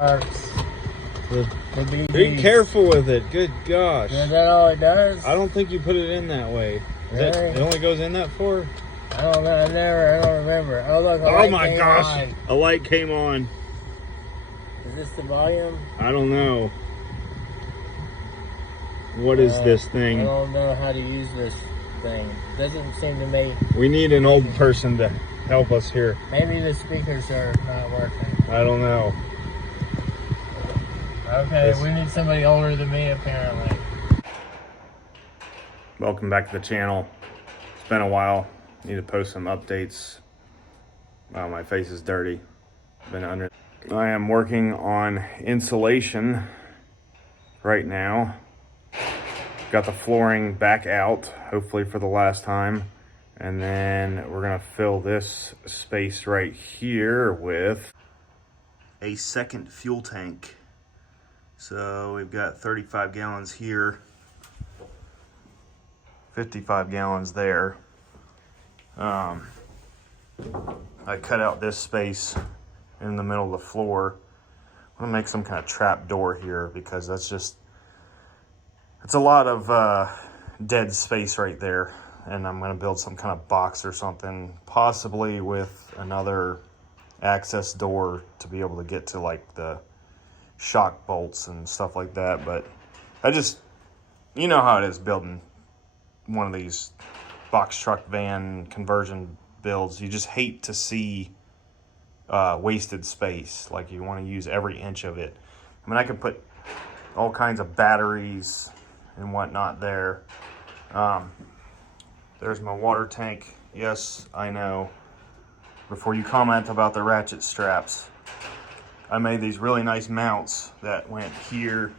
The Be careful with it. Good gosh. Is that all it does? I don't think you put it in that way. Really? It only goes in that far? I don't know. I don't remember. Oh, look. Oh my gosh. A light came on. Is this the volume? I don't know. What is this thing? I don't know how to use this thing. It doesn't seem to me. We need an old person to help us here. Maybe the speakers are not working. I don't know. Okay, we need somebody older than me, apparently. Welcome back to the channel. It's been a while. Need to post some updates. Wow, my face is dirty. Been under. I am working on insulation right now. Got the flooring back out, hopefully for the last time. And then we're gonna fill this space right here with a second fuel tank. So we've got 35 gallons here, 55 gallons there. I cut out this space in the middle of the floor. I'm gonna make some kind of trap door here because it's a lot of dead space right there. And I'm gonna build some kind of box or something, possibly with another access door to be able to get to like the shock bolts and stuff like that. But you know how it is building one of these box truck van conversion builds. You just hate to see wasted space. Like you want to use every inch of it. I mean, I could put all kinds of batteries and whatnot there. There's my water tank. Yes, I know. Before you comment about the ratchet straps, I made these really nice mounts that went here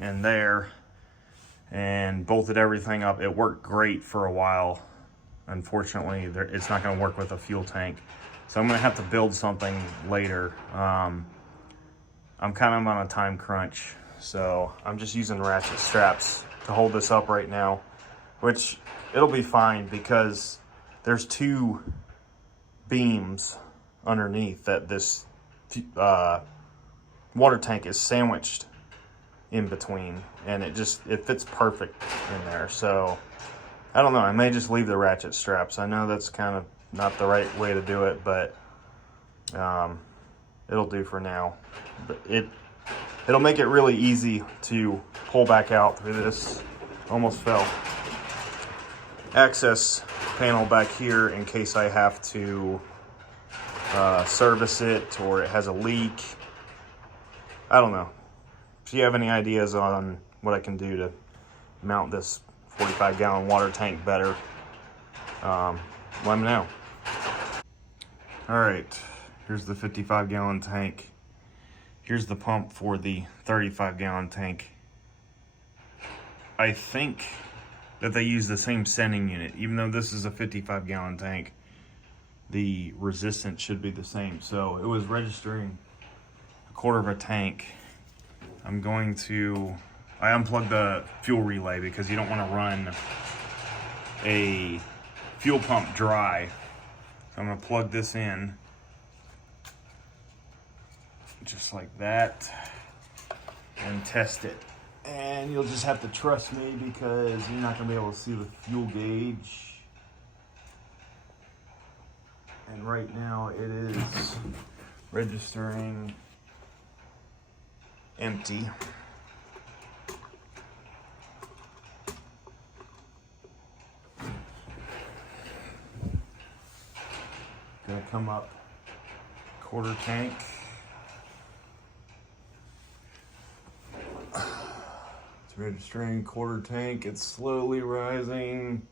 and there and bolted everything up. It worked great for a while. Unfortunately, it's not going to work with a fuel tank. So I'm going to have to build something later. I'm kind of on a time crunch. So I'm just using ratchet straps to hold this up right now, which it'll be fine because there's two beams underneath that this water tank is sandwiched in between, and it fits perfect in there. So I don't know, I may just leave the ratchet straps. I know that's kind of not the right way to do it, but it'll do for now. But it'll make it really easy to pull back out through this. Almost fell. Access panel back here in case I have to service it or it has a leak. I don't know. If you have any ideas on what I can do to mount this 45-gallon water tank better, let me know. All right, here's the 55-gallon tank. Here's the pump for the 35-gallon tank. I think that they use the same sending unit. Even though this is a 55-gallon tank, the resistance should be the same. So it was registering a quarter of a tank. I unplugged the fuel relay because you don't want to run a fuel pump dry. So I'm gonna plug this in just like that and test it. And you'll just have to trust me because you're not gonna be able to see the fuel gauge. And right now it is registering empty. Gonna come up quarter tank. It's registering quarter tank. It's slowly rising.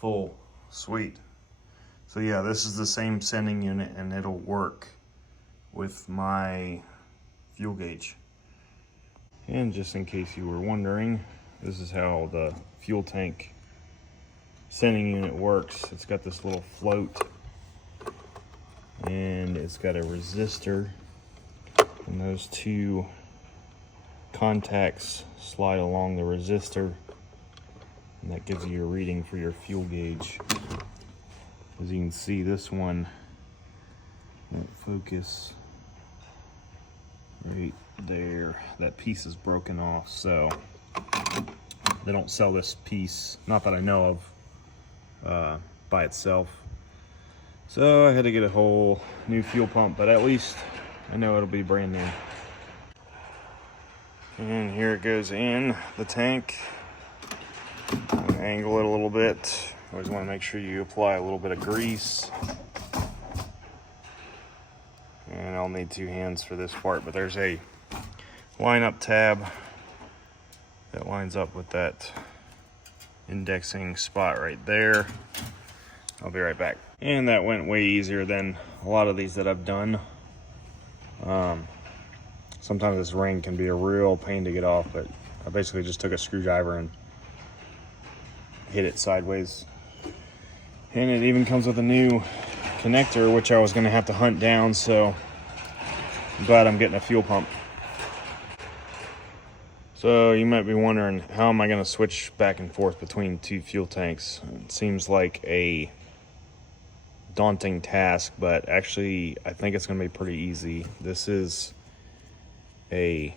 Full. Sweet. So yeah, this is the same sending unit and it'll work with my fuel gauge. And just in case you were wondering, this is how the fuel tank sending unit works. It's got this little float and it's got a resistor, and those two contacts slide along the resistor, and that gives you your reading for your fuel gauge. As you can see, this one won't focus. right there. That piece is broken off, so they don't sell this piece, not that I know of, by itself. So I had to get a whole new fuel pump, but at least I know it'll be brand new. And here it goes in the tank. Angle it a little bit. Always want to make sure you apply a little bit of grease. And I'll need 2 hands for this part, but there's a line-up tab that lines up with that indexing spot right there. I'll be right back. And that went way easier than a lot of these that I've done. Sometimes this ring can be a real pain to get off, but I basically just took a screwdriver and hit it sideways. And it even comes with a new connector, which I was gonna have to hunt down, so I'm glad I'm getting a fuel pump. So you might be wondering, how am I gonna switch back and forth between 2 fuel tanks? It seems like a daunting task, but actually I think it's gonna be pretty easy. This is a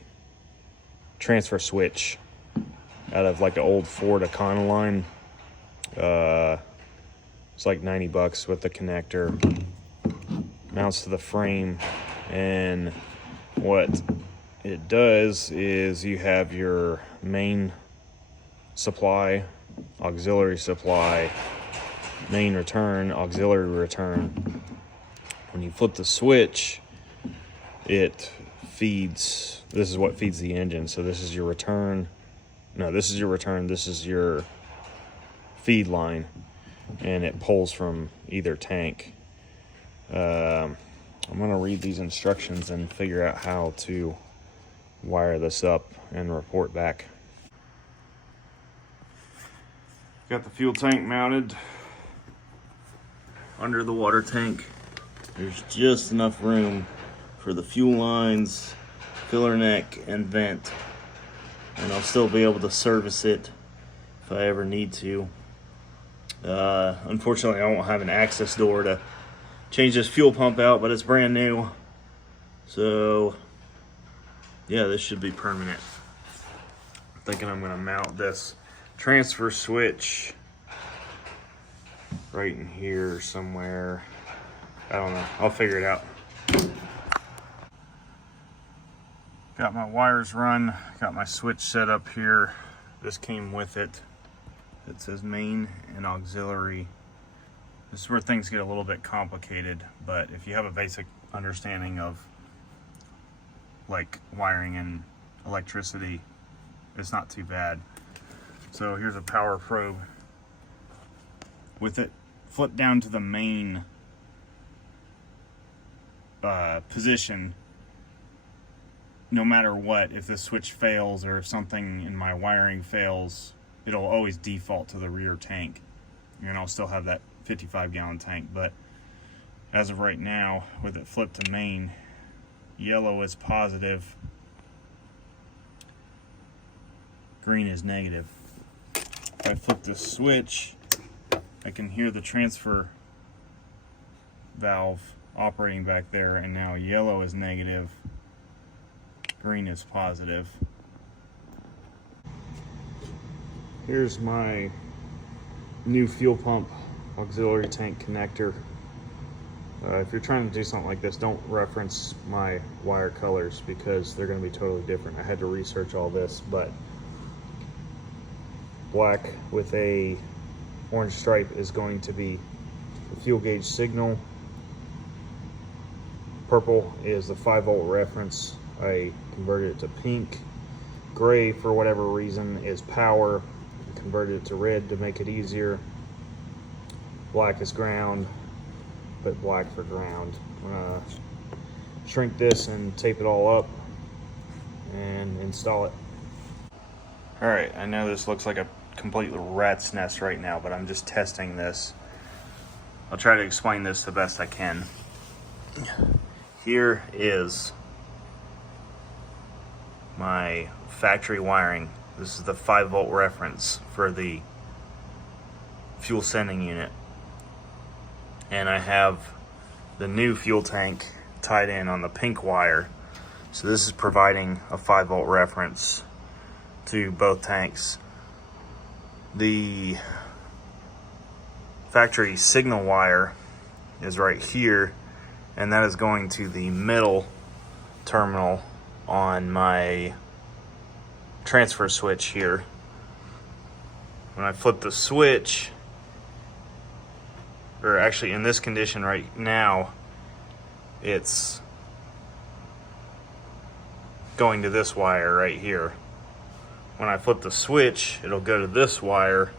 transfer switch out of like an old Ford Econoline. It's like $90 with the connector, mounts to the frame, and what it does is you have your main supply, auxiliary supply, main return, auxiliary return. When you flip the switch, it feeds, this is what feeds the engine. So this is your return, no, this is your return, this is your feed line, and it pulls from either tank. I'm gonna read these instructions and figure out how to wire this up and report back. Got the fuel tank mounted under the water tank. There's just enough room for the fuel lines, filler neck, and vent. And I'll still be able to service it if I ever need to. Unfortunately, I won't have an access door to change this fuel pump out, but it's brand new. So, yeah, this should be permanent. I'm thinking I'm gonna mount this transfer switch right in here somewhere. I don't know, I'll figure it out. Got my wires run, got my switch set up here. This came with it. It says main and auxiliary. This is where things get a little bit complicated, but if you have a basic understanding of like wiring and electricity, it's not too bad. So here's a power probe. With it flipped down to the main position, no matter what, if the switch fails or if something in my wiring fails, it'll always default to the rear tank, and I'll still have that 55-gallon tank. But as of right now, with it flipped to main, yellow is positive, green is negative. If I flip this switch, I can hear the transfer valve operating back there, and now yellow is negative, green is positive. Here's my new fuel pump auxiliary tank connector. If you're trying to do something like this, don't reference my wire colors because they're going to be totally different. I had to research all this, but black with a orange stripe is going to be the fuel gauge signal. Purple is the 5-volt reference. I converted it to pink. Gray, for whatever reason, is power. I converted it to red to make it easier. Black is ground, but black for ground. I'm gonna shrink this and tape it all up and install it. All right, I know this looks like a complete rat's nest right now, but I'm just testing this. I'll try to explain this the best I can. Here is my factory wiring. This is the 5-volt reference for the fuel sending unit. And I have the new fuel tank tied in on the pink wire. So this is providing a 5-volt reference to both tanks. The factory signal wire is right here, and that is going to the middle terminal on my transfer switch here. When I flip the switch, or actually in this condition right now, it's going to this wire right here. When I flip the switch, it'll go to this wire,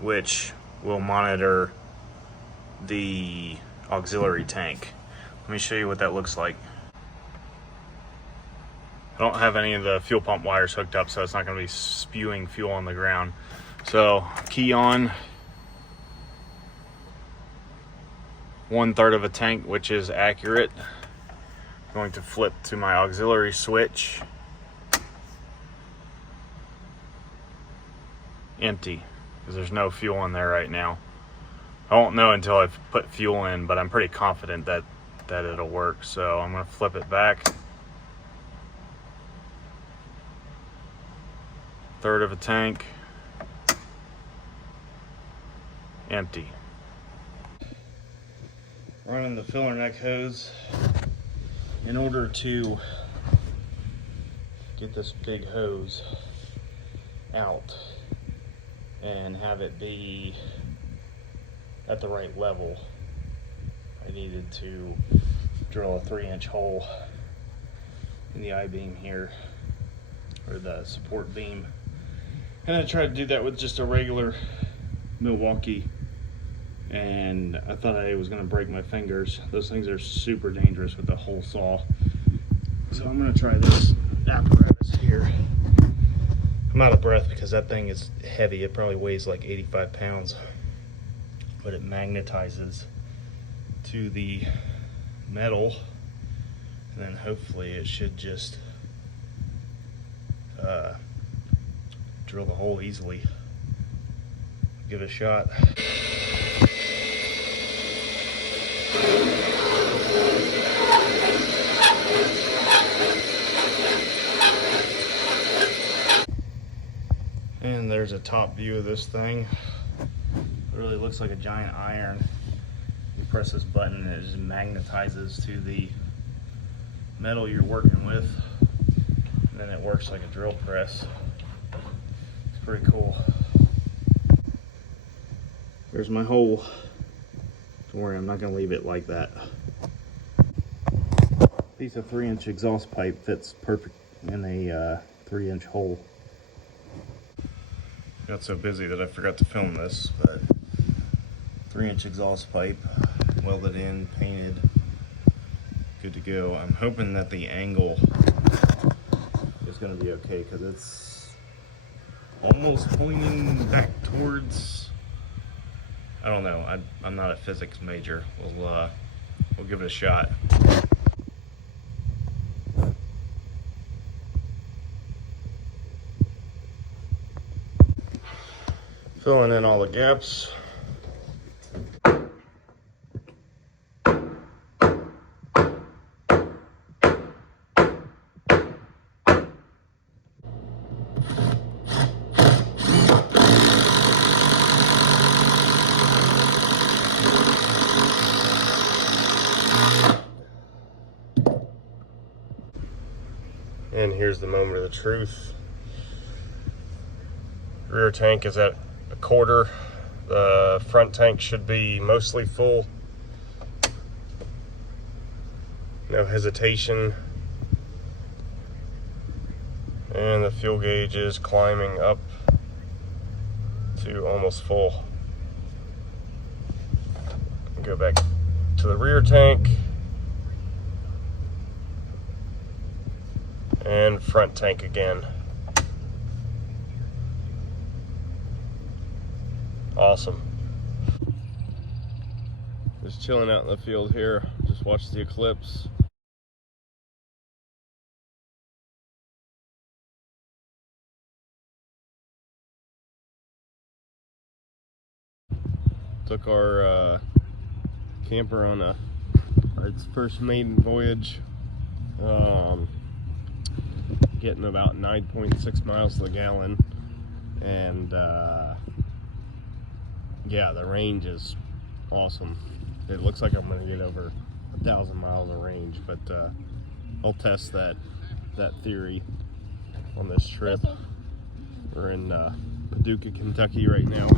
which will monitor the auxiliary tank. Let me show you what that looks like. I don't have any of the fuel pump wires hooked up, so it's not going to be spewing fuel on the ground. So key on 1/3 of a tank, which is accurate. I'm going to flip to my auxiliary switch. Empty, because there's no fuel in there right now. I won't know until I've put fuel in, but I'm pretty confident that it'll work. So I'm going to flip it back. 1/3 of a tank. Empty. Running the filler neck hose. In order to get this big hose out and have it be at the right level, I needed to drill a 3-inch hole in the I-beam here, or the support beam. And I tried to do that with just a regular Milwaukee, and I thought I was going to break my fingers. Those things are super dangerous with a hole saw. So I'm going to try this apparatus here. I'm out of breath because that thing is heavy. It probably weighs like 85 pounds. But it magnetizes to the metal, and then hopefully it should just drill the hole easily. Give it a shot. And there's a top view of this thing. It really looks like a giant iron. You press this button and it just magnetizes to the metal you're working with. And then it works like a drill press. It's pretty cool. There's my hole. Don't worry, I'm not going to leave it like that. Piece of 3-inch exhaust pipe fits perfect in a 3-inch hole. Got so busy that I forgot to film this, but 3-inch exhaust pipe, welded in, painted, good to go. I'm hoping that the angle is going to be okay, because it's almost pointing back towards, I don't know, I'm not a physics major. We'll give it a shot. Filling in all the gaps. And here's the moment of the truth. Rear tank is at 1/4. The front tank should be mostly full. No hesitation. And the fuel gauge is climbing up to almost full. Go back to the rear tank. And front tank again. Awesome. Just chilling out in the field here. Just watch the eclipse. Took our camper on its first maiden voyage Getting about 9.6 miles to the gallon, and yeah, the range is awesome. It looks like I'm going to get over 1,000 miles of range, but I'll test that theory on this trip. We're in Paducah, Kentucky right now.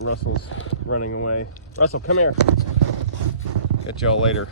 Russell's running away. Russell, come here. Catch y'all later.